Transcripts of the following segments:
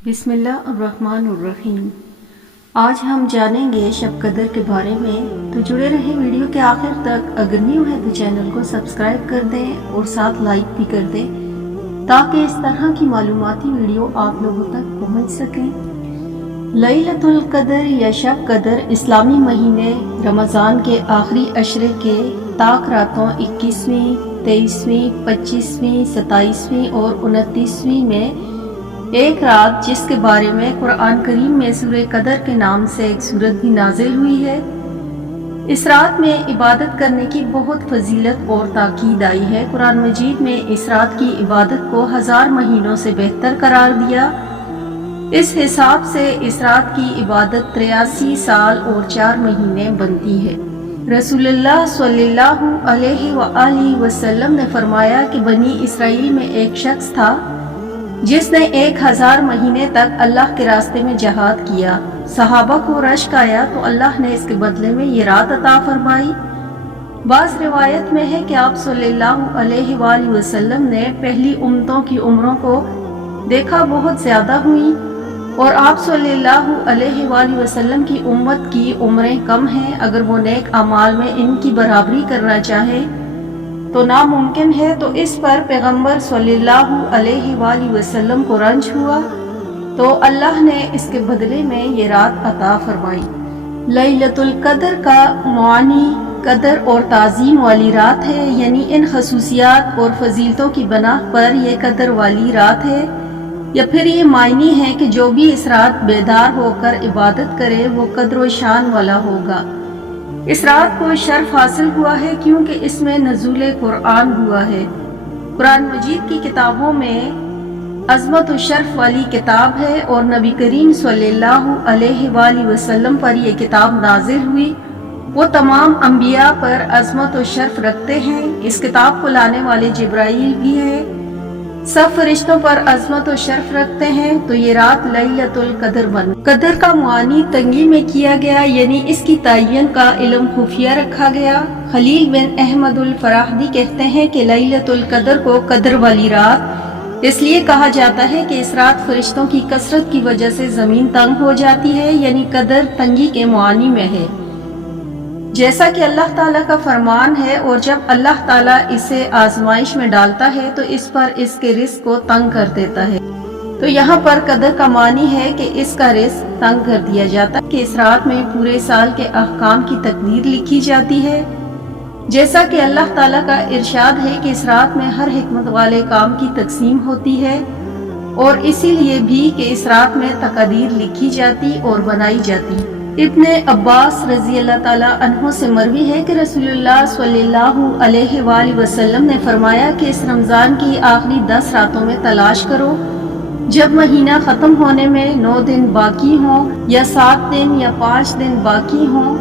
بسم اللہ الرحمن الرحیم۔ آج ہم جانیں گے شب قدر کے بارے میں، تو جڑے رہیں ویڈیو کے آخر تک۔ اگر نیو ہے تو چینل کو سبسکرائب کر دیں اور ساتھ لائک بھی کر دیں تاکہ اس طرح کی معلوماتی ویڈیو آپ لوگوں تک پہنچ سکیں۔ لیلۃ القدر یا شب قدر اسلامی مہینے رمضان کے آخری عشرے کے طاق راتوں 21ویں، 23ویں، 25ویں، 27ویں اور 29ویں میں ایک رات، جس کے بارے میں قرآن کریم میں سورہ قدر کے نام سے ایک سورت بھی نازل ہوئی ہے۔ اس رات میں عبادت کرنے کی بہت فضیلت اور تاکید آئی ہے۔ قرآن مجید میں اس رات کی عبادت کو 1000 مہینوں سے بہتر قرار دیا۔ اس حساب سے اس رات کی عبادت 83 سال اور 4 مہینے بنتی ہے۔ رسول اللہ صلی اللہ علیہ وآلہ وسلم نے فرمایا کہ بنی اسرائیل میں ایک شخص تھا جس نے 1000 مہینے تک اللہ کے راستے میں جہاد کیا۔ صحابہ کو رشک آیا تو اللہ نے اس کے بدلے میں یہ رات عطا فرمائی۔ بعض روایت میں ہے کہ آپ صلی اللہ علیہ وآلہ وسلم نے پہلی امتوں کی عمروں کو دیکھا بہت زیادہ ہوئی، اور آپ صلی اللہ علیہ وآلہ وسلم کی امت کی عمریں کم ہیں۔ اگر وہ نیک اعمال میں ان کی برابری کرنا چاہے تو ناممکن ہے، تو اس پر پیغمبر صلی اللہ علیہ وآلہ وسلم کو رنج ہوا، تو اللہ نے اس کے بدلے میں یہ رات عطا فرمائی۔ لیلۃ القدر کا معنی قدر اور تعظیم والی رات ہے، یعنی ان خصوصیات اور فضیلتوں کی بنا پر یہ قدر والی رات ہے، یا پھر یہ معنی ہے کہ جو بھی اس رات بیدار ہو کر عبادت کرے وہ قدر و شان والا ہوگا۔ اس رات کو شرف حاصل ہوا ہے کیونکہ اس میں نزول قرآن ہوا ہے۔ قرآن مجید کی کتابوں میں عظمت و شرف والی کتاب ہے، اور نبی کریم صلی اللہ علیہ وآلہ وسلم پر یہ کتاب نازل ہوئی۔ وہ تمام انبیاء پر عظمت و شرف رکھتے ہیں۔ اس کتاب کو لانے والے جبرائیل بھی ہیں، سب فرشتوں پر عظمت و شرف رکھتے ہیں، تو یہ رات لیلۃ القدر بن۔ قدر کا معنی تنگی میں کیا گیا، یعنی اس کی تعین کا علم خفیہ رکھا گیا۔ خلیل بن احمد الفراہدی کہتے ہیں کہ لیلۃ القدر کو قدر والی رات اس لیے کہا جاتا ہے کہ اس رات فرشتوں کی کثرت کی وجہ سے زمین تنگ ہو جاتی ہے، یعنی قدر تنگی کے معنی میں ہے، جیسا کہ اللہ تعالیٰ کا فرمان ہے، اور جب اللہ تعالیٰ اسے آزمائش میں ڈالتا ہے تو اس پر اس کے رزق کو تنگ کر دیتا ہے۔ تو یہاں پر قدر کا معنی ہے کہ اس کا رزق تنگ کر دیا جاتا ہے، کہ اس رات میں پورے سال کے احکام کی تقدیر لکھی جاتی ہے، جیسا کہ اللہ تعالیٰ کا ارشاد ہے کہ اس رات میں ہر حکمت والے کام کی تقسیم ہوتی ہے، اور اسی لیے بھی کہ اس رات میں تقدیر لکھی جاتی اور بنائی جاتی۔ ابن عباس رضی اللہ تعالیٰ عنہ سے مروی ہے کہ رسول اللہ صلی اللہ علیہ وآلہ وسلم نے فرمایا کہ اس رمضان کی آخری 10 راتوں میں تلاش کرو، جب مہینہ ختم ہونے میں 9 دن باقی ہوں، یا 7 دن یا 5 دن باقی ہوں۔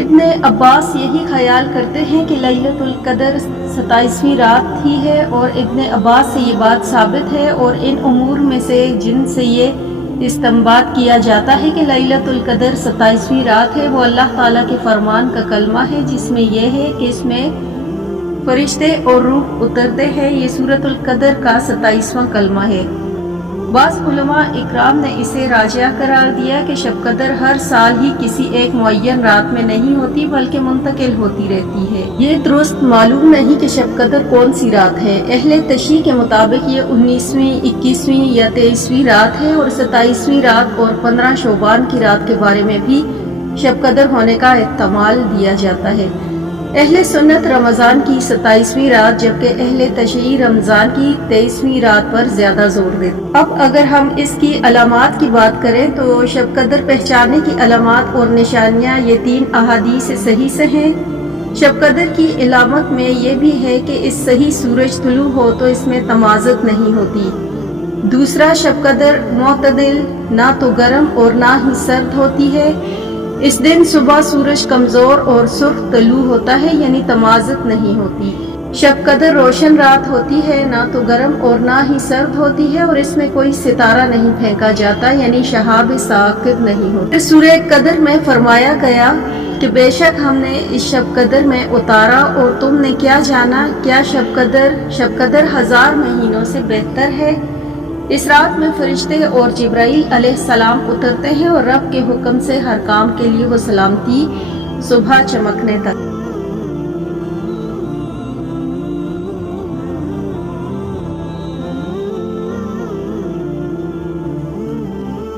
ابن عباس یہی خیال کرتے ہیں کہ لیلۃ القدر 27ویں رات ہی ہے، اور ابن عباس سے یہ بات ثابت ہے، اور ان امور میں سے جن سے یہ استنباط کیا جاتا ہے کہ لیلۃ القدر 27ویں رات ہے، وہ اللہ تعالیٰ کے فرمان کا کلمہ ہے، جس میں یہ ہے کہ اس میں فرشتے اور روح اترتے ہیں۔ یہ سورۃ القدر کا 27واں کلمہ ہے۔ بعض علماء اکرام نے اسے راجعہ قرار دیا کہ شب قدر ہر سال ہی کسی ایک معین رات میں نہیں ہوتی بلکہ منتقل ہوتی رہتی ہے۔ یہ درست معلوم نہیں کہ شب قدر کون سی رات ہے۔ اہل تشیع کے مطابق یہ 19ویں، 21ویں یا 23ویں رات ہے، اور 27ویں رات اور 15 شعبان کی رات کے بارے میں بھی شب قدر ہونے کا احتمال دیا جاتا ہے۔ اہل سنت رمضان کی 27ویں رات، جبکہ اہل تشیع رمضان کی 23ویں رات پر زیادہ زور دیتے۔ اب اگر ہم اس کی علامات کی بات کریں تو شب قدر پہچاننے کی علامات اور نشانیاں یہ 3 احادیث صحیح سے ہیں۔ شب قدر کی علامت میں یہ بھی ہے کہ اس صحیح سورج طلوع ہو تو اس میں تمازت نہیں ہوتی۔ دوسرا، شب قدر معتدل، نہ تو گرم اور نہ ہی سرد ہوتی ہے۔ اس دن صبح سورج کمزور اور سرخ طلوع ہوتا ہے، یعنی تمازت نہیں ہوتی۔ شب قدر روشن رات ہوتی ہے، نہ تو گرم اور نہ ہی سرد ہوتی ہے، اور اس میں کوئی ستارہ نہیں پھینکا جاتا، یعنی شہاب ثاقب نہیں ہوتا۔ سورہ قدر میں فرمایا گیا کہ بے شک ہم نے اس شب قدر میں اتارا، اور تم نے کیا جانا؟ کیا شب قدر 1000 مہینوں سے بہتر ہے؟ اس رات میں فرشتے اور جبرائیل علیہ السلام اترتے ہیں اور رب کے حکم سے ہر کام کے لیے وہ سلامتی صبح چمکنے تک